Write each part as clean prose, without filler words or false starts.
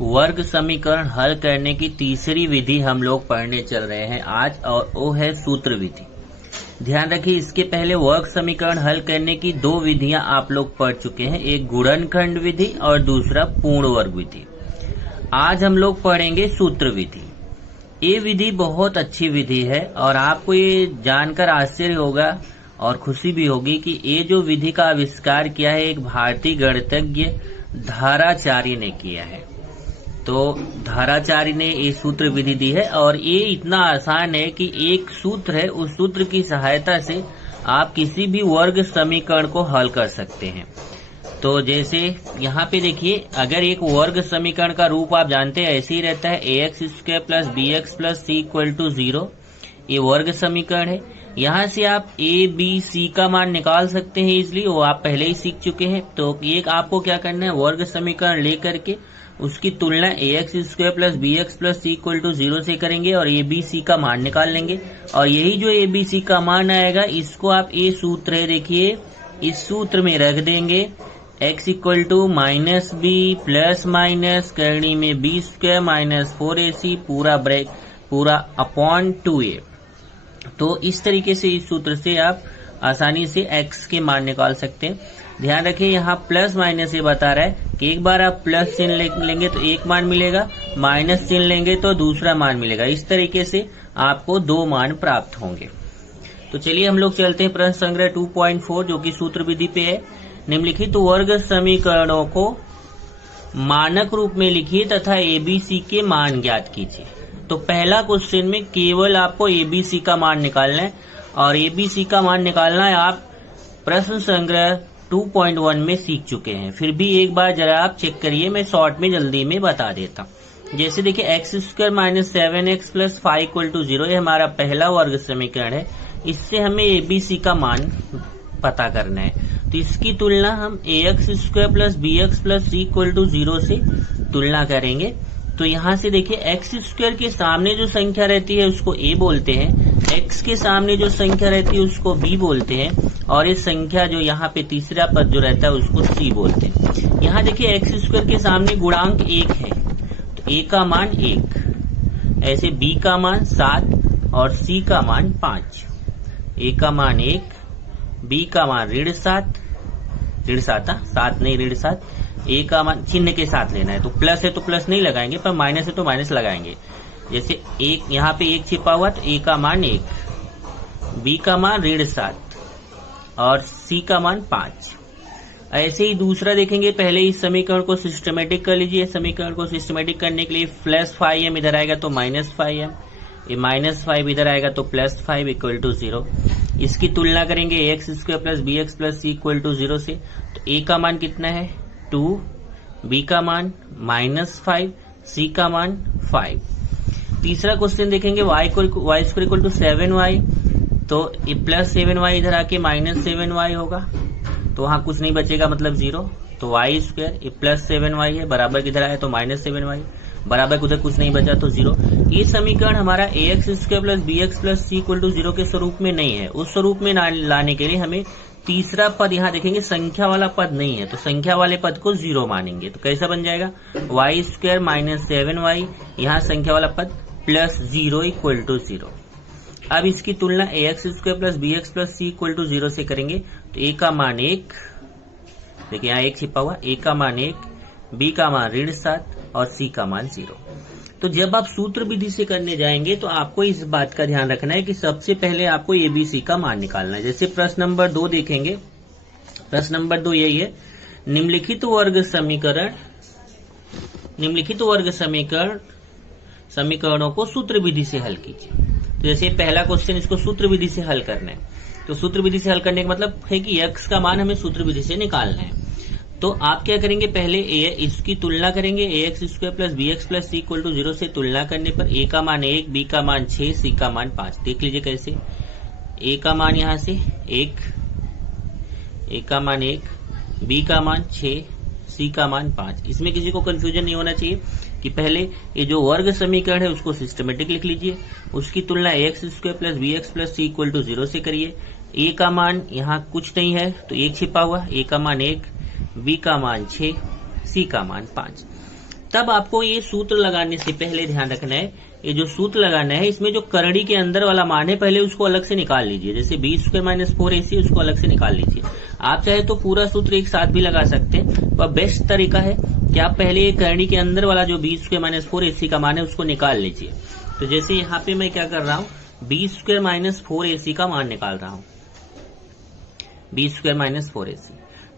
वर्ग समीकरण हल करने की तीसरी विधि हम लोग पढ़ने चल रहे हैं आज, और वो है सूत्र विधि। ध्यान रखिए, इसके पहले वर्ग समीकरण हल करने की दो विधियां आप लोग पढ़ चुके हैं, एक गुणनखंड विधि और दूसरा पूर्ण वर्ग विधि। आज हम लोग पढ़ेंगे सूत्र विधि। ये विधि बहुत अच्छी विधि है और आपको ये जानकर आश्चर्य होगा और खुशी भी होगी कि ये जो विधि का आविष्कार किया है एक भारतीय गणितज्ञ धाराचार्य ने किया है। तो धाराचार्य ने ये सूत्र विधि दी है और ये इतना आसान है कि एक सूत्र है, उस सूत्र की सहायता से आप किसी भी वर्ग समीकरण को हल कर सकते हैं। तो जैसे यहाँ पे देखिए, अगर एक वर्ग समीकरण का रूप आप जानते हैं ऐसे ही रहता है, ax² plus bx plus c equal to 0, ये वर्ग समीकरण है। यहाँ से आप a b c का मान निकाल सकते हैं इजिली, वो आप पहले ही सीख चुके हैं। तो एक आपको क्या करना है, वर्ग समीकरण लेकर के उसकी तुलना ax² plus bx plus c equal to 0 से करेंगे और a b c का मान निकाल लेंगे। और यही जो a b c का मान आएगा इसको आप ये सूत्र है देखिए, इस सूत्र में रख देंगे, x equal to minus B plus minus करनी में b² माइनस 4ac पूरा अपॉन 2a। तो इस तरीके से इस सूत्र से आप आसानी से x के मान निकाल सकते हैं। ध्यान रखिए, यहाँ प्लस माइनस ये बता रहा है कि एक बार आप प्लस चिन्ह लेंगे तो एक मान मिलेगा, माइनस चिन्ह लेंगे तो दूसरा मान मिलेगा। इस तरीके से आपको दो मान प्राप्त होंगे। तो चलिए हम लोग चलते हैं प्रश्न संग्रह 2.4 जो कि सूत्र विधि पे है। निम्नलिखित वर्ग समीकरणों को मानक रूप में लिखिए तथा एबीसी के मान ज्ञात कीजिए। तो पहला क्वेश्चन में केवल आपको एबीसी का मान निकालना है और एबीसी का मान निकालना है आप प्रश्न संग्रह 2.1 में सीख चुके हैं। फिर भी एक बार जरा आप चेक करिए, मैं शॉर्ट में जल्दी में बता देता हूँ। जैसे देखिए, x² minus 7x plus 5 equal to 0, ये हमारा पहला वर्ग समीकरण है। इससे हमें एबीसी का मान पता करना है। तो इसकी तुलना हम ax² plus bx plus c equal to 0 से तुलना करेंगे। तो यहाँ से देखिए, x² के सामने जो संख्या रहती है उसको a बोलते हैं, x के सामने जो संख्या रहती है उसको b बोलते हैं, और इस संख्या जो यहाँ पे तीसरा पद जो रहता है उसको c बोलते हैं। यहाँ देखिए, x² के सामने गुणांक 1 है तो a का मान 1, ऐसे b का मान 7 और c का मान 5। a का मान 1, b का मान ऋण 7 नहीं ऋण 7, a का मान चिन्ह के साथ लेना है, तो प्लस है तो प्लस नहीं लगाएंगे, पर माइनस है तो माइनस लगाएंगे। जैसे एक यहाँ पे 1 छिपा हुआ तो a का मान 1, b का मान ऋण 7 और c का मान 5। ऐसे ही दूसरा देखेंगे, पहले इस समीकरण को सिस्टमेटिक कर लीजिए। समीकरण को सिस्टमेटिक करने के लिए प्लस 5m इधर आएगा तो माइनस 5m, ये माइनस 5 इधर आएगा तो प्लस 5 इक्वल टू 0। इसकी तुलना करेंगे ax² plus bx plus c equal to 0 से। तो a का मान कितना है 2, b का मान माइनस 5, c का मान 5। तीसरा क्वेश्चन देखेंगे, y² इक्वल टू 7y, तो ये प्लस 7y इधर आके माइनस 7y होगा, तो वहां कुछ नहीं बचेगा मतलब 0। तो y², ये प्लस 7y है, बराबर किधर आया तो माइनस 7y, बराबर उधर कुछ नहीं बचा तो 0। ये समीकरण हमारा ax² plus bx plus c equal to 0 के स्वरूप में नहीं है। उस स्वरूप में लाने के लिए हमें तीसरा पद यहाँ देखेंगे, संख्या वाला पद नहीं है, तो संख्या वाले पद को 0 मानेंगे। तो कैसा बन जाएगा, y² माइनस 7y, यहाँ संख्या वाला पद प्लस 0 इक्वल टू 0। अब इसकी तुलना ax² plus bx plus c equal to 0 से करेंगे। तो a का मान 1, देखिए यहाँ 1 छिपा हुआ, a का मान 1, b का मान ऋण 7 और c का मान 0। तो जब आप सूत्र विधि से करने जाएंगे तो आपको इस बात का ध्यान रखना है कि सबसे पहले आपको एबीसी का मान निकालना है। जैसे प्रश्न नंबर 2 देखेंगे, प्रश्न नंबर 2 यही है, निम्नलिखित वर्ग समीकरणों को सूत्र विधि से हल कीजिए। तो जैसे पहला क्वेश्चन, इसको सूत्र विधि से हल करना है। तो सूत्र विधि से हल करने का मतलब है कि x का मान हमें सूत्र विधि से निकालना है। तो आप क्या करेंगे, पहले इसकी तुलना करेंगे ax² plus bx plus c equal to 0 से। तुलना करने पर a का मान 1, b का मान 6, c का मान 5। देख लीजिए कैसे, a का मान यहाँ से 1, a का मान 1, b का मान 6, c का मान 5। इसमें किसी को कंफ्यूजन नहीं होना चाहिए कि पहले ये जो वर्ग समीकरण है उसको सिस्टमेटिक लिख लीजिए, उसकी तुलना ax² plus bx plus c equal to 0 से करिए। a का मान यहाँ कुछ नहीं है तो 1 छिपा हुआ, a का मान 1, b का मान 6, c का मान 5। तब आपको ये सूत्र लगाने से पहले ध्यान रखना है, ये जो सूत्र लगाना है इसमें जो करड़ी के अंदर वाला मान है पहले उसको अलग से निकाल लीजिए। जैसे बी स्क्वायर माइनस 4ac उसको अलग से निकाल लीजिए। आप चाहे तो पूरा सूत्र एक साथ भी लगा सकते हैं, पर बेस्ट तरीका है कि आप पहले करड़ी के अंदर वाला जो बी स्क्वायर माइनस 4ac का मान है उसको निकाल लीजिए। तो जैसे यहाँ पे मैं क्या कर रहा हूँ, बी स्क्वायर माइनस 4ac का मान निकाल रहा हूँ, बी स्क्वायर माइनस 4ac।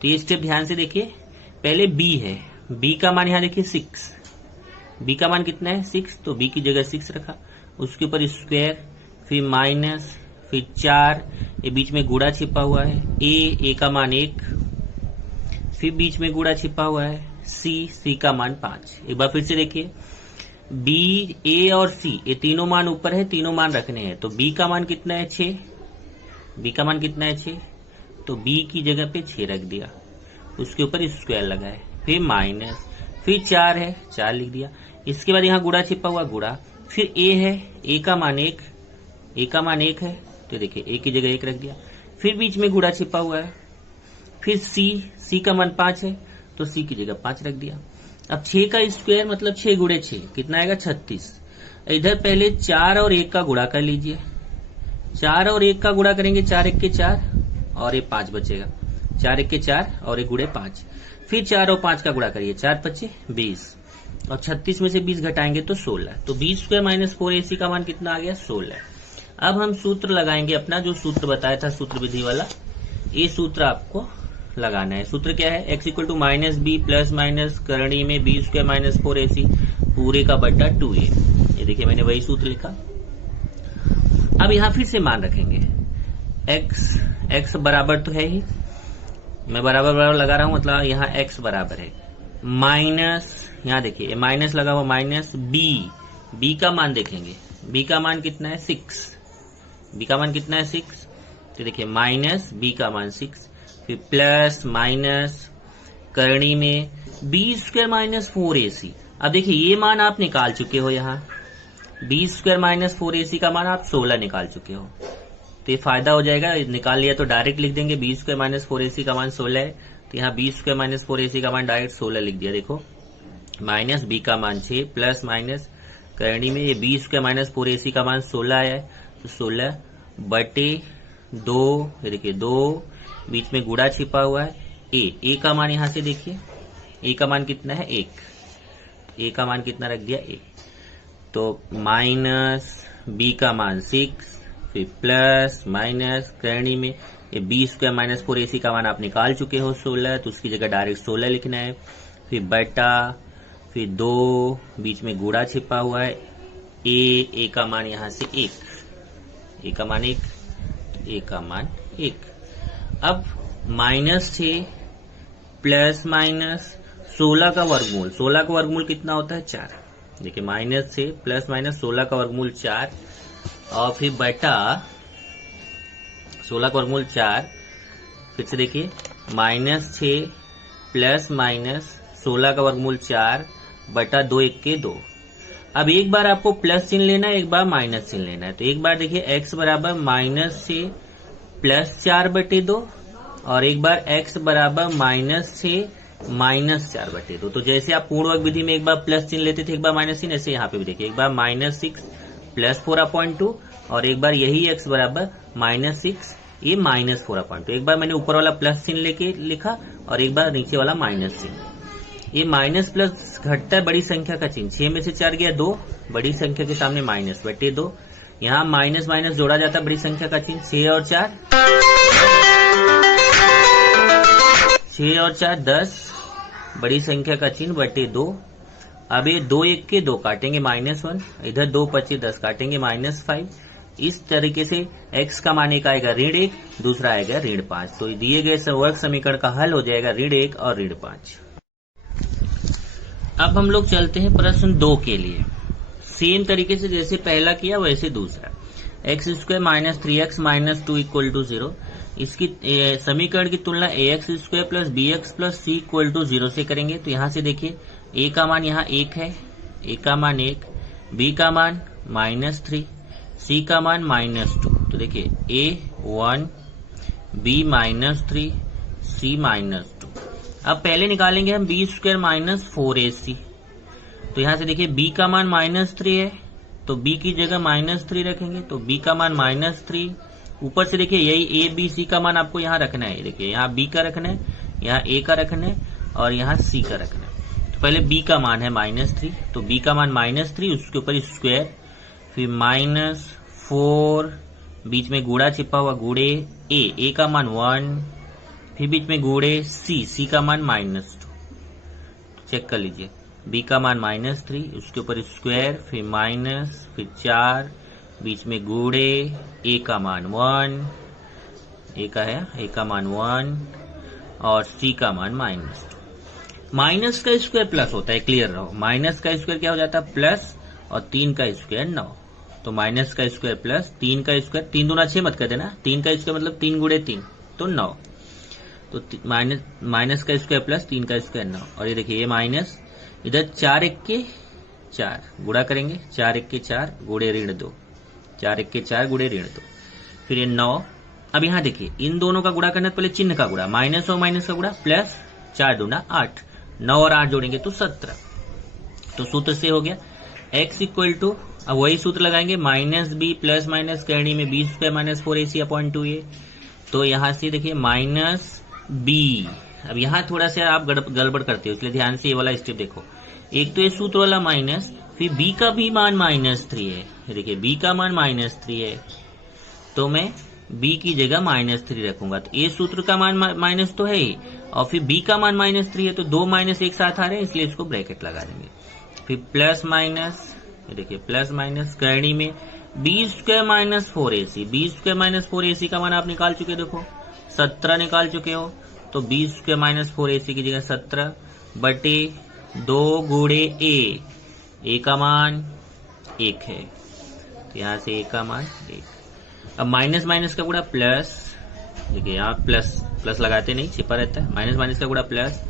तो ये स्टेप ध्यान से देखिए, पहले b है, b का मान यहाँ देखिए 6, b का मान कितना है 6, तो b की जगह 6 रखा, उसके ऊपर स्क्वायर, फिर माइनस, फिर 4, ये बीच में गुणा छिपा हुआ है, a का मान 1, फिर बीच में गुणा छिपा हुआ है c का मान 5। एक बार फिर से देखिए, b, a और c ये तीनों मान ऊपर है, तीनों मान रखने हैं। तो b का मान कितना है 6, b का मान कितना है 6, तो b की जगह पे 6 रख दिया, उसके ऊपर स्क्वायर लगाए, फिर माइनस, फिर 4 है 4 लिख दिया। इसके बाद यहाँ गुणा छिपा हुआ गुणा, फिर a है, a का मान 1, a का मान 1 है, तो देखिए a की जगह 1 रख दिया, फिर बीच में गुणा छिपा हुआ है, फिर c का मान 5 है, तो c की जगह 5 रख दिया। अब 6 का स्क्वायर मतलब 6 गुणे 6 कितना आएगा 36। इधर पहले 4 और 1 का गुणा कर लीजिए, 4 और 1 का गुणा करेंगे, 4 1 के 4 और ये 5 बचेगा, 4 1 के 4 और 1 गुणे 5, फिर 4 और 5 का गुणा करिए, 4 5 20 और 36 में से 20 घटाएंगे तो 16। तो बी स्क्वायर माइनस 4ac का मान कितना आ गया 16। अब हम सूत्र लगाएंगे अपना, जो सूत्र बताया था सूत्र विधि वाला, ये सूत्र आपको लगाना है। सूत्र क्या है, x equal to minus B plus minus करणी में बी स्क्वायर माइनस 4ac पूरे का बटा 2a। ये देखिए मैंने वही सूत्र लिखा। अब यहाँ फिर से मान रखेंगे, x बराबर तो है ही, मैं बराबर बराबर लगा रहा हूं, मतलब यहाँ x बराबर है माइनस, यहाँ देखिए माइनस लगा हुआ, माइनस b का मान देखेंगे, b का मान कितना है 6, b का मान कितना है 6, तो देखिए माइनस b का मान 6, फिर प्लस माइनस करणी में बी स्क्वायर माइनस 4ac। अब देखिए ये मान आप निकाल चुके हो, यहाँ बी स्क्वायर माइनस 4ac का मान आप 16 निकाल चुके हो, तो ये फायदा हो जाएगा, निकाल लिया तो डायरेक्ट लिख देंगे, बी स्क्वायर माइनस 4ac का मान 16 है, तो यहाँ बी स्क्वायर माइनस 4ac का मान डायरेक्ट 16 लिख दिया। देखो माइनस b का मान 6 प्लस माइनस करणी में ये बी स्क्वायर माइनस 4ac का मान 16 है, तो 16 बटे 2, ये देखिए 2, बीच में गुणा छिपा हुआ है, a का मान यहाँ से देखिए, a का मान कितना है 1, a का मान कितना रख दिया 1, तो माइनस b का मान 6, फिर प्लस माइनस करणी में ये बी स्क्वायर माइनस 4ac का मान आप निकाल चुके हो 16, तो उसकी जगह डायरेक्ट 16 लिखना है, फिर बटा, फिर 2, बीच में गुणा छिपा हुआ है, a का मान यहाँ से 1, a का मान 1, a का मान 1। अब माइनस 6 प्लस माइनस 16 का वर्गमूल, 16 का वर्गमूल कितना होता है 4, देखिए माइनस 6 प्लस माइनस 16 का वर्गमूल 4, और फिर बटा 16 का वर्गमूल 4, फिर से देखिए माइनस 6 प्लस माइनस 16 का वर्गमूल 4 बटा 2 1 के 2। अब एक बार आपको प्लस चिन्ह लेना है, एक बार माइनस चिन्ह लेना है। तो एक बार देखिए x बराबर माइनस 6 प्लस 4 बटे 2, और एक बार x बराबर माइनस 6 माइनस 4 बटे 2। तो जैसे आप पूर्ण वर्ग विधि में एक बार प्लस चिन्ह लेते थे, एक बार माइनस चिन्ह, ऐसे यहाँ पे भी देखिए एक बार माइनस 6 प्लस 4/2, और एक बार यही x बराबर माइनस 6 ये माइनस 4/2। एक बार मैंने ऊपर वाला प्लस चिन्ह लेके लिखा और एक बार नीचे वाला माइनस चिन्ह। ये माइनस प्लस घटता है बड़ी संख्या का चिन्ह, 6 में से 4 गया 2, बड़ी संख्या के सामने माइनस बटे 2, यहाँ माइनस माइनस जोड़ा जाता है बड़ी संख्या का चिन्ह, 6 और 4 10, बड़ी संख्या का चिन्ह बटे 2। अब ये 2 1 के 2 काटेंगे -1, इधर 2 25 10 काटेंगे -5। इस तरीके से x का मान एक आएगा ऋण 1, दूसरा आएगा ऋण 5। तो दिए गए वर्ग समीकरण का हल हो जाएगा ऋण 1 और ऋण 5। अब हम लोग चलते हैं प्रश्न 2 के लिए। सेम तरीके से जैसे पहला किया वैसे दूसरा, x square minus 3x minus 2 equal to 0। इसकी समीकरण की तुलना ax square plus bx plus c equal to 0 से करेंगे। तो यहाँ से देखिए a का मान यहाँ 1 है, a का मान 1, b का मान -3, c का मान -2। तो देखिए a 1, b -3, c -2। अब पहले निकालेंगे हम बी स्क्वायर माइनस 4ac। तो यहां से देखिए b का मान -3 है, तो b की जगह -3 रखेंगे, तो b का मान -3। ऊपर से देखिए यही a b c का मान आपको यहाँ रखना है। देखिए यहाँ b का रखना है, यहाँ a का रखना है और यहाँ c का रखना है। तो पहले b का मान है -3, तो b का मान -3, उसके ऊपर स्क्वायर, फिर -4, बीच में गुणा छिपा हुआ, गुणे a का मान 1, फिर बीच में गुणे c का मान -2। चेक कर लीजिए, b का मान -3, उसके ऊपर स्क्वायर, फिर माइनस, फिर 4, बीच में गुणे a का मान 1, a का है a का मान 1 और c का मान -2। माइनस का स्क्वायर प्लस होता है, क्लियर रहो। माइनस का स्क्वायर क्या हो जाता है? प्लस, और 3 का स्क्वायर 9। तो माइनस का स्क्वायर प्लस 3 का स्क्वायर, 3 दूना 6 मत कर देना, 3 का स्क्वायर मतलब 3 गुणे 3 तो 9। तो माइनस का स्क्वायर प्लस 3 का स्क्वायर 9। और ये देखिए ये माइनस, इधर 4 1 के 4 गुणा करेंगे, 4 1 के 4 गुणे ऋण 2, 4 1 के 4 गुणे ऋण 2, फिर ये 9। अब यहाँ देखिए इन दोनों का गुणा करना है, पहले चिन्ह का गुणा, माइनस और माइनस का गुणा, प्लस 4 दूना 8, 9 और 8 जोड़ेंगे तो 17। तो सूत्र से हो गया x इक्वल टू, अब वही सूत्र लगाएंगे, माइनस बी प्लस माइनस करनी में B square minus 4ac upon 2a। तो यहां से देखिए माइनस बी, अब यहाँ थोड़ा सा आप गड़बड़ करते हो, इसलिए ध्यान से ये वाला स्टेप देखो। एक तो ये सूत्र वाला माइनस, फिर b का भी मान -3 है। देखिए b का मान -3 है, तो मैं b की जगह -3 रखूंगा। तो ये सूत्र का मान माइनस तो है ही, और फिर b का मान -3 है, तो 2 माइनस एक साथ आ रहे हैं, इसलिए इसको ब्रैकेट लगा देंगे। फिर प्लस माइनस, देखिए प्लस माइनस करनी में B square minus 4ac, B square minus 4ac का मान आप निकाल चुके हो, देखो 17 निकाल चुके हो। तो बी स्क्वायर माइनस 4ac की जगह 17 बटे 2 गुणे a का मान 1 है, तो यहाँ से a का मान 1। अब माइनस माइनस का गुणा प्लस, देखिए यहाँ प्लस प्लस लगाते नहीं, छिपा रहता है, माइनस माइनस का गुणा प्लस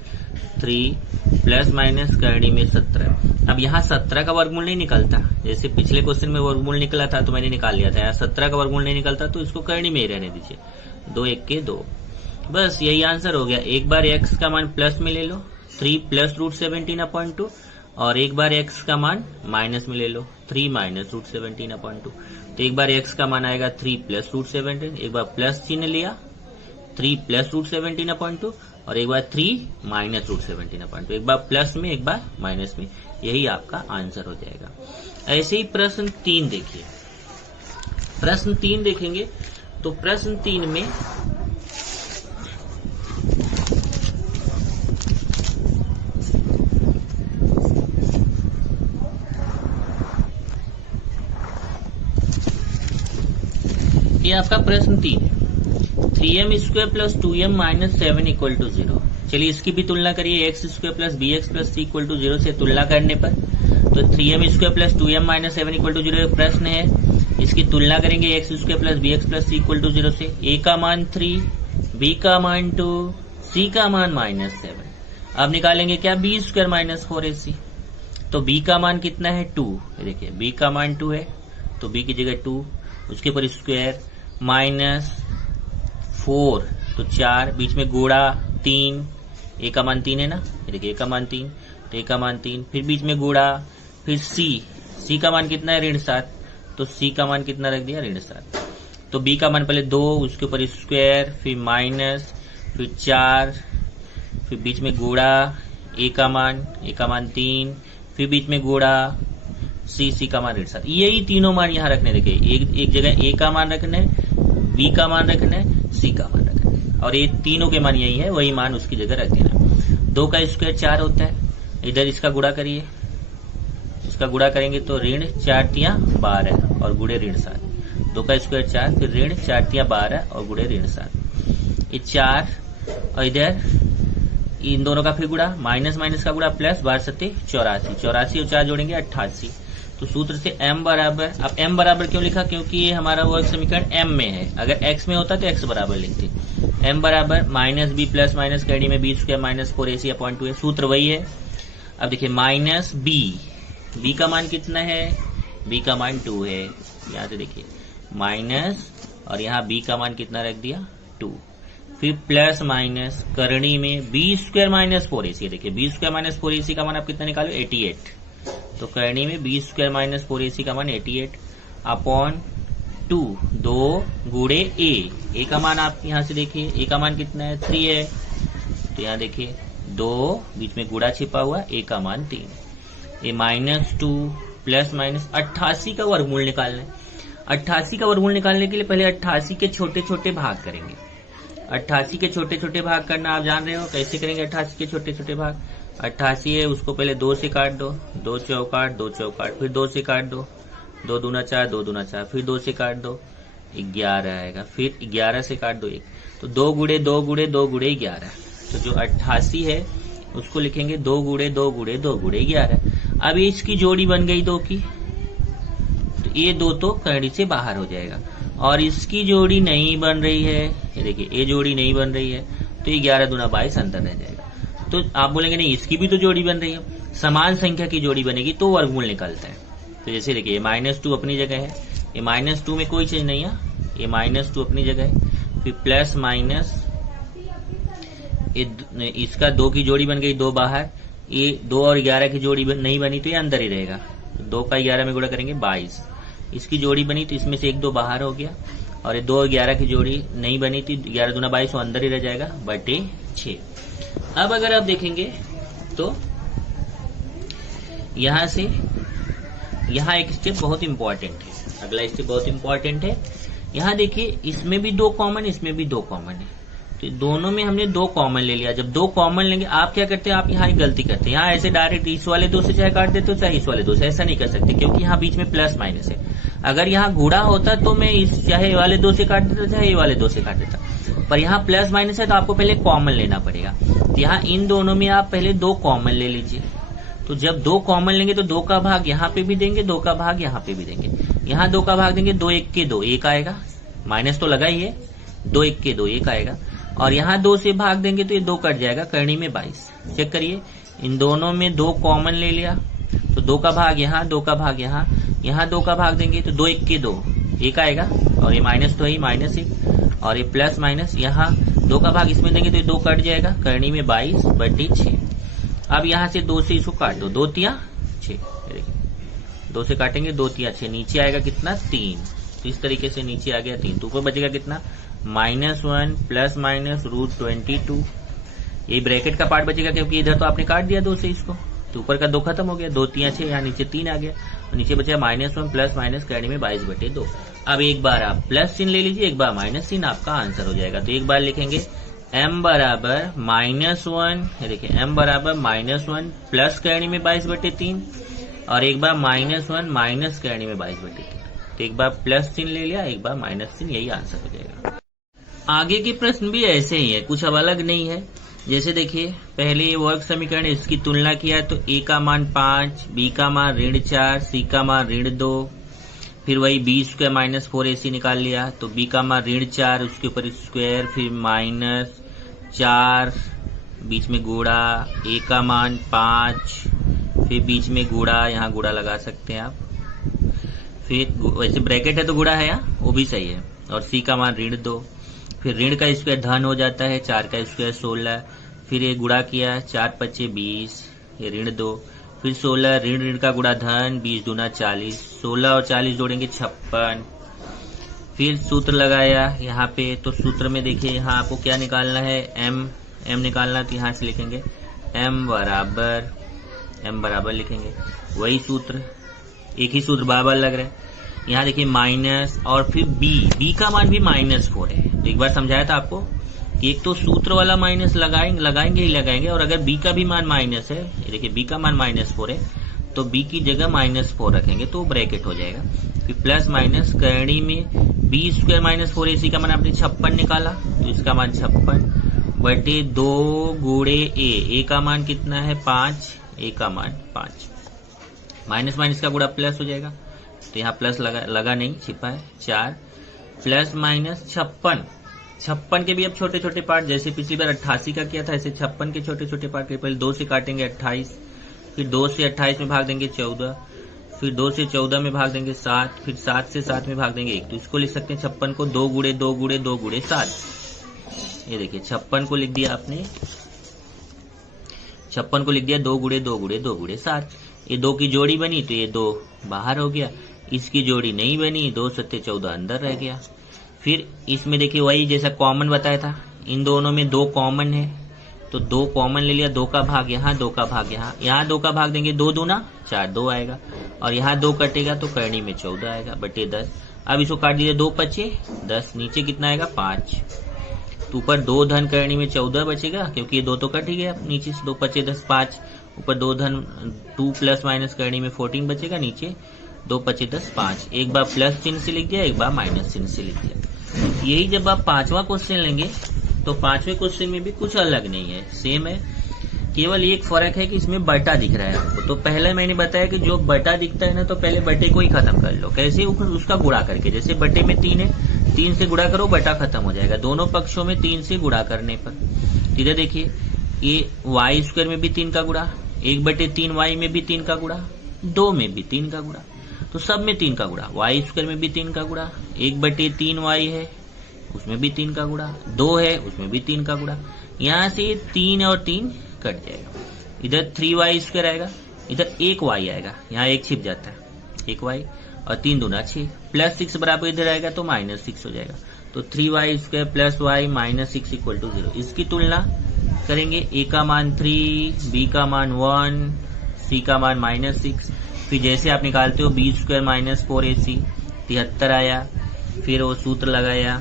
3, प्लस माइनस करनी में 17। अब यहाँ 17 का वर्गमूल नहीं निकलता, जैसे पिछले क्वेश्चन में वर्गमूल निकला था तो मैंने निकाल लिया था, यहाँ 17 का वर्गमूल नहीं निकलता, तो इसको करनी में ही रहने दीजिए, 2 1 के 2। बस यही आंसर हो गया। एक बार x का मान प्लस में ले लो, 3 प्लस √17/2, और एक बार x का मान माइनस में ले लो, 3 माइनस √17/2। तो एक बार x का मान आएगा 3 प्लस √17, एक बार प्लस चिन्ह लिया, 3 प्लस √17/2, और एक बार 3 माइनस √17/2, एक बार प्लस में एक बार माइनस में, यही आपका आंसर हो जाएगा। ऐसे ही प्रश्न 3 देखिए, प्रश्न 3 देखेंगे तो प्रश्न 3 में ये आपका प्रश्न 3 है, 3m square plus 2m minus 7 equal to 0। चलिए इसकी भी तुलना करिए, X square plus B X plus C equal to 0 से तुलना करने पर, तो 3m square plus 2m minus 7 equal to 0 प्रश्न है, इसकी तुलना करेंगे X square plus B X plus C equal to 0 से। a का मान 3, b का मान 2, c का मान -7। अब निकालेंगे क्या? b square minus 4ac। तो b का मान कितना है? 2। देखिए b का मान 2 है, तो b की जगह 2, उसके ऊपर स्क्वायर, -4 तो 4, बीच में गुणा 3, a का मान 3 है ना, देखिए a का मान 3, तो a का मान 3, फिर बीच में गुणा, फिर c का मान कितना है? ऋण 7, तो c का मान कितना रख दिया? ऋण 7। तो b का मान पहले 2, उसके ऊपर स्क्वायर, फिर माइनस, फिर 4, फिर बीच में गुणा, a का मान 3, फिर बीच में गुणा, c का मान ऋण 7। यही तीनों मान यहाँ रखने, देखिए एक जगह a का मान रखना है, b का मान रखना है, c का मान रखना है, और ये तीनों के मान यही है, वही मान उसकी जगह रख देना। 2 का स्क्वायर 4 होता है, इधर इसका गुणा करिए, इसका गुणा करेंगे तो ऋण 4 तियां 12 और गुणे ऋण 7। 2 का स्क्वायर 4, फिर ऋण 4 तियां 12 और गुणे ऋण 7। ये 4 और इधर इन दोनों का फिर गुणा, माइनस माइनस का गुणा प्लस, 12 सत्ते 84, 84 और 4 जोड़ेंगे 88। तो सूत्र से m बराबर, अब m बराबर क्यों लिखा? क्योंकि ये हमारा वर्ग समीकरण m में है, अगर x में होता तो x बराबर लिखते। m बराबर माइनस बी प्लस माइनस कैडी में B square minus 4ac upon 2 है, सूत्र वही है। अब देखिए माइनस b का मान कितना है? b का मान 2 है, यहाँ से देखिए माइनस, और यहाँ b का मान कितना रख दिया? 2। फिर प्लस माइनस करनी में बी स्क्वायर माइनस 4ac, देखिए बी स्क्वायर माइनस 4ac का मान आप कितना निकालो? 88। तो करनी में बी स्क्वायर माइनस 4ac का मान 88 अपॉन 2, 2 गुणे ए का मान आप यहाँ से देखिए ए का मान कितना है 3 है, तो यहाँ देखिए 2 बीच में गुणा छिपा हुआ, ए का मान 3, ए -2 प्लस माइनस 88 का वर्गमूल निकालना है। 88 का वर्गमूल निकालने के लिए पहले 88 के छोटे छोटे भाग करेंगे। 88 के छोटे छोटे भाग करना आप जान रहे हो, कैसे करेंगे 88 के छोटे छोटे भाग। 88 है उसको पहले 2 से काट दो, 2 चौकाट 2 चौकाट, फिर 2 से काट दो, 2 दूना 4 2 दूना 4, फिर 2 से काट दो 11 आएगा, फिर 11 से काट दो 1, तो 2 गुणे 2 गुणे 2 गुणे 11। तो जो 88 है उसको लिखेंगे 2 गुणे 2 गुणे 2 गुणे 11। अब इसकी जोड़ी बन गई 2 की, तो ये 2 तो करनी से बाहर हो जाएगा, और इसकी जोड़ी नहीं बन रही है, ये देखिए ये जोड़ी नहीं बन रही है, तो ये 11 दूना 22 अंदर रह जाएगा। तो आप बोलेंगे नहीं इसकी भी तो जोड़ी बन रही है, समान संख्या की जोड़ी बनेगी तो वर्गमूल निकलता है। तो जैसे देखिए -2 अपनी जगह है, ये -2 में कोई चीज नहीं है, ये -2 अपनी जगह है, फिर प्लस माइनस इसका 2 की जोड़ी बन गई, 2 बाहर, ये 2 और 11 की जोड़ी नहीं बनी तो ये अंदर ही रहेगा, 2 का 11 में गुणा करेंगे 22, इसकी जोड़ी बनी तो इसमें से 1 2 बाहर हो गया, और ये 2 और 11 की जोड़ी नहीं बनी थी, 11 दूना 22 वो अंदर ही रह जाएगा बटे 6। अब अगर आप देखेंगे तो यहां से यहाँ एक स्टेप बहुत इंपॉर्टेंट है, अगला स्टेप बहुत इंपॉर्टेंट है। यहाँ देखिए इसमें भी 2 कॉमन, इसमें भी 2 कॉमन है, तो दोनों में हमने 2 कॉमन ले लिया। जब 2 कॉमन लेंगे आप क्या करते हैं, आप यहाँ एक गलती करते हैं, यहाँ ऐसे डायरेक्ट इस वाले 2 से चाहे काट देते हो चाहे इस वाले 2 से, ऐसा नहीं कर सकते क्योंकि यहाँ बीच में प्लस माइनस है। अगर यहाँ गुणा होता तो मैं इस चाहे वाले 2 से काट देता चाहे ये वाले 2 से काट देता, पर यहाँ प्लस माइनस है तो आपको पहले कॉमन लेना पड़ेगा। तो यहाँ इन दोनों में आप पहले 2 कॉमन ले लीजिए। तो जब 2 कॉमन लेंगे तो 2 का भाग यहाँ पे भी देंगे, 2 का भाग यहाँ पे भी देंगे। यहाँ 2 का भाग देंगे, 2 1 के 2 1 आएगा, माइनस तो लगा ही है, 2 1 के 2 1 आएगा, और यहाँ 2 से भाग देंगे तो ये 2 कट जाएगा, करनी में 22। चेक करिए इन दोनों में 2 कॉमन ले लिया, तो 2 का भाग यहाँ, 2 का भाग यहाँ, यहाँ 2 का भाग देंगे तो 2 1 के 2 1 आएगा, और ये माइनस तो है -1, और ये प्लस माइनस यहाँ 2 का भाग इसमें देंगे तो ये 2 कट जाएगा, करनी में 22 बटे 6। अब यहाँ से 2 से इसको काट दो, 2 तिया 6, देखिए 2 से काटेंगे 2 तिया 6, नीचे आएगा कितना 3, तो इस तरीके से नीचे आ गया 3, तो ऊपर बचेगा कितना -1 प्लस माइनस √22, ये ब्रैकेट का पार्ट बचेगा क्योंकि इधर तो आपने काट दिया 2 से इसको, तो ऊपर का 2 खत्म हो गया, 2 तिया 6, यहाँ नीचे 3 आ गया, तो नीचे बचा -1 प्लस माइनस करने में 22 बटे 2। अब एक बार आप प्लस चिन्ह ले लीजिए, एक बार माइनस चिन्ह, आपका आंसर हो जाएगा। तो एक बार लिखेंगे m बराबर -1, देखिए m बराबर -1 प्लस करने में 22 बटे 3, और एक बार -1 माइनस करने में 22 बटे 3। तो एक बार प्लस चिन्ह ले लिया, एक बार माइनस चिन्ह, यही आंसर हो जाएगा। आगे के प्रश्न भी ऐसे ही है, कुछ अब अलग नहीं है। जैसे देखिए पहले ये वर्ग समीकरण, इसकी तुलना किया तो a का मान 5, b का मान ऋण 4, c का मान ऋण 2, फिर वही b स्क्वायर माइनस 4ac निकाल लिया, तो b का मान ऋण 4, उसके ऊपर स्क्वायर, फिर -4, बीच में गुणा, a का मान 5, फिर बीच में गुणा, यहाँ गुणा लगा सकते हैं आप, फिर वैसे ब्रैकेट है तो गुणा है यहाँ, वो भी सही है, और c का मान ऋण 2, फिर ऋण का स्क्वायर धन हो जाता है, 4 का स्क्वायर 16, फिर ये गुणा किया 4 पच्चे 20, ये ऋण 2, फिर 16 ऋण का गुणा धन, 20 दूना 40, 16 और 40 जोड़ेंगे 56, फिर सूत्र लगाया यहाँ पे, तो सूत्र में देखिए यहाँ आपको क्या निकालना है, m निकालना, तो यहाँ से लिखेंगे m बराबर लिखेंगे वही सूत्र, एक ही सूत्र बार बार लग रहा है। यहाँ देखिए माइनस, और फिर b का मान भी -4 है, तो एक बार समझाया था आपको कि एक तो सूत्र वाला माइनस लगाएंगे ही लगाएंगे, और अगर b का भी मान माइनस है, देखिए b का मान -4 है, तो b की जगह -4 रखेंगे तो ब्रैकेट हो जाएगा, फिर प्लस माइनस करनी में b स्क्वायर माइनस 4ac का मान आपने 56 निकाला, तो इसका मान 56 बटे 2 गुणे a का मान कितना है 5, a का मान 5, माइनस माइनस का गुणा प्लस हो जाएगा, तो यहाँ प्लस लगा नहीं, छिपा है 4 प्लस माइनस 56 के भी अब छोटे छोटे पार्ट, जैसे पिछली बार 88 का किया था, ऐसे 56 के छोटे छोटे पार्ट के पहले 2 से काटेंगे 28, फिर 2 से 28 में भाग देंगे 14, फिर 2 से 14 में भाग देंगे 7, फिर 7 से 7 में भाग देंगे 1, तो इसको लिख सकते हैं 56 को 2 गुणे 2 गुणे 2 गुणे 7। ये देखिए 56 को लिख दिया आपने, 56 को लिख दिया 2 गुणे 2 गुणे 2 गुणे 7। ये 2 की जोड़ी बनी तो ये 2 बाहर हो गया, इसकी जोड़ी नहीं बनी, 2 सत्ते 14 अंदर रह गया। फिर इसमें देखिए वही जैसा कॉमन बताया था, इन दोनों में 2 कॉमन है तो 2 कॉमन ले लिया, 2 का भाग यहाँ, 2 का भाग यहाँ 2 का भाग देंगे, 2 दूना 4, 2 आएगा, और यहाँ 2 कटेगा तो करनी में 14 आएगा बटे 10। अब इसको काट दीजिए, 2 पचे 10, नीचे कितना आएगा 5, तो ऊपर 2 धन करनी में 14 बचेगा, क्योंकि ये 2 तो कट ही गया, नीचे से 2 पचे 10 5, ऊपर 2 धन 2 प्लस माइनस करनी में 14 बचेगा, नीचे 2 पचे 10 5, एक बार प्लस चिन्ह से लिख दिया, एक बार माइनस चिन्ह से लिख दिया। यही जब आप 5वां क्वेश्चन लेंगे तो 5वें क्वेश्चन में भी कुछ अलग नहीं है, सेम है, केवल एक फर्क है कि इसमें बटा दिख रहा है आपको। तो पहले मैंने बताया कि जो बटा दिखता है ना, तो पहले बटे को ही खत्म कर लो। कैसे? उसका गुणा करके, जैसे बटे में 3 है, 3 से गुणा करो, बटा खत्म हो जाएगा, दोनों पक्षों में 3 से गुणा करने पर। इधर देखिए, ये वाई स्क्वायर में भी 3 का गुणा, 1/3 वाई में भी 3 का गुणा, 2 में भी 3 का गुणा, तो सब में 3 का गुणा, वाई स्क्वायर में भी 3 का गुणा, 1/3 वाई है उसमें भी 3 का गुणा, 2 है उसमें भी 3 का गुणा, यहाँ से 3 और 3 कट जाएगा, इधर 3y स्क्वायर आएगा, इधर 1y आएगा, यहाँ 1 छिप जाता है, 1y और 3 दूना 6, प्लस 6 बराबर इधर आएगा तो -6 हो जाएगा, तो 3y square plus y -6 equal to 0। इसकी तुलना करेंगे, a का मान 3, b का मान 1, c का मान -6, फिर जैसे आप निकालते हो b स्क्वायर -4ac 73 आया, फिर वो सूत्र लगाया,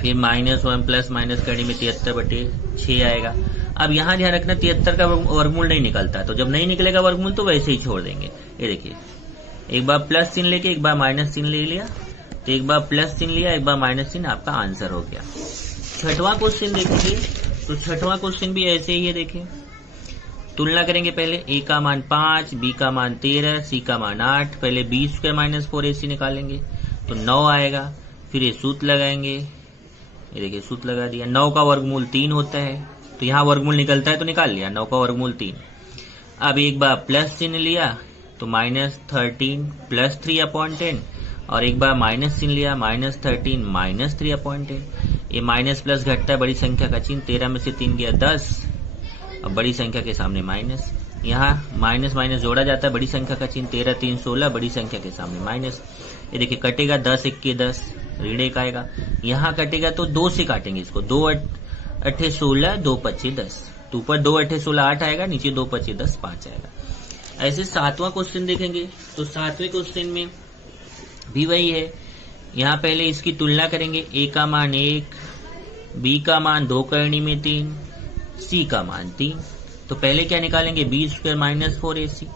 फिर -1 प्लस माइनस करने में 73/6 आएगा। अब यहाँ ध्यान रखना 73 का वर्गमूल नहीं निकलता, तो जब नहीं निकलेगा वर्गमूल तो वैसे ही छोड़ देंगे। ये देखिए, एक बार प्लस चिन्ह लेके एक बार माइनस चिन्ह ले लिया, तो एक बार प्लस चिन्ह लिया एक बार माइनस चिन्ह, आपका आंसर हो गया। 6वां क्वेश्चन देखेंगे, तो 6वां क्वेश्चन भी ऐसे ही है। देखिए, तुलना करेंगे, पहले a का मान 5, b का मान 13, c का मान 8, पहले b स्क्वायर -4ac निकालेंगे तो 9 आएगा, फिर ये सूत्र लगाएंगे, ये देखिए सूत्र लगा दिया, 9 का वर्गमूल 3 होता है, तो यहाँ वर्गमूल निकलता है तो निकाल लिया, 9 का वर्गमूल 3। अब एक बार प्लस चिन्ह लिया तो -13 प्लस 3/10, और एक बार माइनस चिन्ह लिया, -13 -3/10। ये माइनस प्लस घटता है, बड़ी संख्या का चिन्ह, 13 में से 3 गया 10, और बड़ी संख्या के सामने माइनस, यहाँ माइनस माइनस जोड़ा जाता है, बड़ी संख्या का चिन्ह, 13 3 16, बड़ी संख्या के सामने माइनस। ये देखिए कटेगा, 10 1 10, ऋण 1 आएगा, यहाँ कटेगा तो 2 से काटेंगे इसको, 2 8 16, 2 5 10, तो ऊपर 2 8 16 8 आएगा, नीचे 2 5 10 5 आएगा। ऐसे 7वां क्वेश्चन देखेंगे, तो 7वें क्वेश्चन में भी वही है। यहाँ पहले इसकी तुलना करेंगे, a का मान 1, b का मान 2 करनी में 3, c का मान 3। तो पहले क्या निकालेंगे, b स्क्वायर -4ac,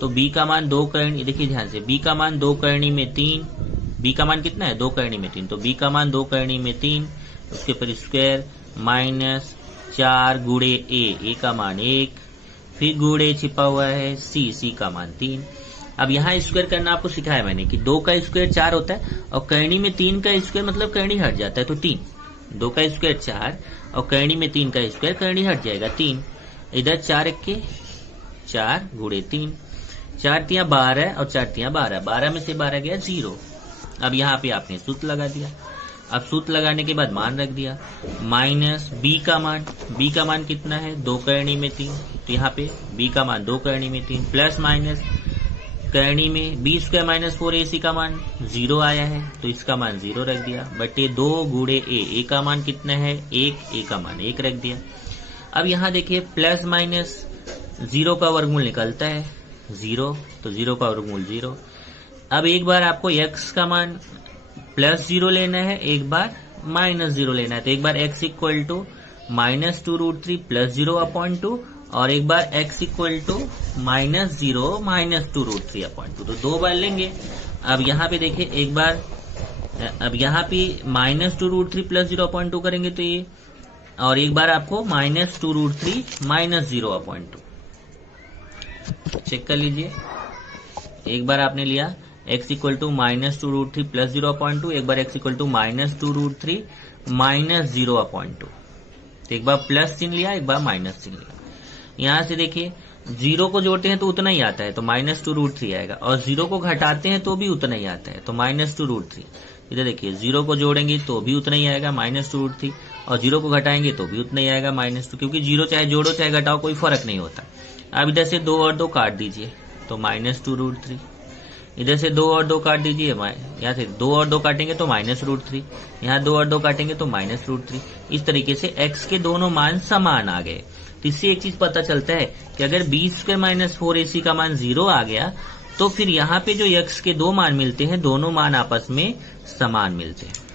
तो b का मान 2 करनी, देखिए ध्यान से, b का मान 2 करनी में 3, b का मान कितना है 2 करनी में 3, तो b का मान 2 करनी में 3, उसके ऊपर स्क्वायर -4 गुणे a का मान 1, फिर गुणे छिपा हुआ है c का मान 3। अब यहाँ स्क्वायर करना आपको सिखाया मैंने कि 2 का स्क्वायर 4 होता है, और करनी में 3 का स्क्वायर मतलब करनी हट जाता है, तो 3, 2 का स्क्वायर 4 और करनी में 3 का स्क्वायर करनी हट जाएगा 3, इधर 4 1 4 गुणे 3, 4 3 12 और 4 3 12, 12 में से 12 गया 0। अब यहाँ पे आपने सूत्र लगा दिया, अब सूत्र लगाने के बाद मान रख दिया, माइनस b का मान कितना है 2 करनी में 3, तो यहाँ पे b का मान 2 करनी में 3, प्लस माइनस करनी में b स्क्वायर -4ac का मान 0 आया है, तो इसका मान 0 रख दिया, बटे 2 गुणे a का मान कितना है 1, a का मान 1 रख दिया। अब यहाँ देखिए प्लस माइनस 0 का वर्गमूल निकलता है 0, तो 0 का वर्गमूल 0। अब एक बार आपको x का मान +0 लेना है, एक बार -0 लेना है, तो एक बार x इक्वल टू -2√3 +0/2, और एक बार x इक्वल टू -0 -2√3/2, तो 2 बार लेंगे। अब यहाँ पे देखिए एक बार, अब यहाँ पे -2√3 +0/2 करेंगे तो ये, और एक बार आपको -2√3 -0/2 चेक कर लीजिए। एक बार आपने लिया x इक्वल टू -2√3 +0/2, एक बार x इक्वल टू -2√3 -0/2, तो एक बार प्लस चिन्ह लिया एक बार माइनस चिन्ह लिया। यहाँ से देखिए 0 को जोड़ते हैं तो उतना ही आता है, तो -2√3 आएगा, और 0 को घटाते हैं तो भी उतना ही आता है, तो -2√3। इधर देखिए 0 को जोड़ेंगे तो भी उतना ही आएगा -2√3, और 0 को घटाएंगे तो भी उतना ही आएगा -2, क्योंकि 0 चाहे जोड़ो चाहे घटाओ कोई फर्क नहीं होता। अब इधर से 2 और 2 काट दीजिए तो -2√3। इधर से 2 और 2 काट दीजिए, यहाँ से 2 और 2 काटेंगे तो -√3, यहाँ 2 और 2 काटेंगे तो -√3। इस तरीके से x के दोनों मान समान आ गए। तो इससे एक चीज पता चलता है कि अगर b² - 4ac का मान 0 आ गया तो फिर यहाँ पे जो x के दो मान मिलते हैं दोनों मान आपस में समान मिलते हैं।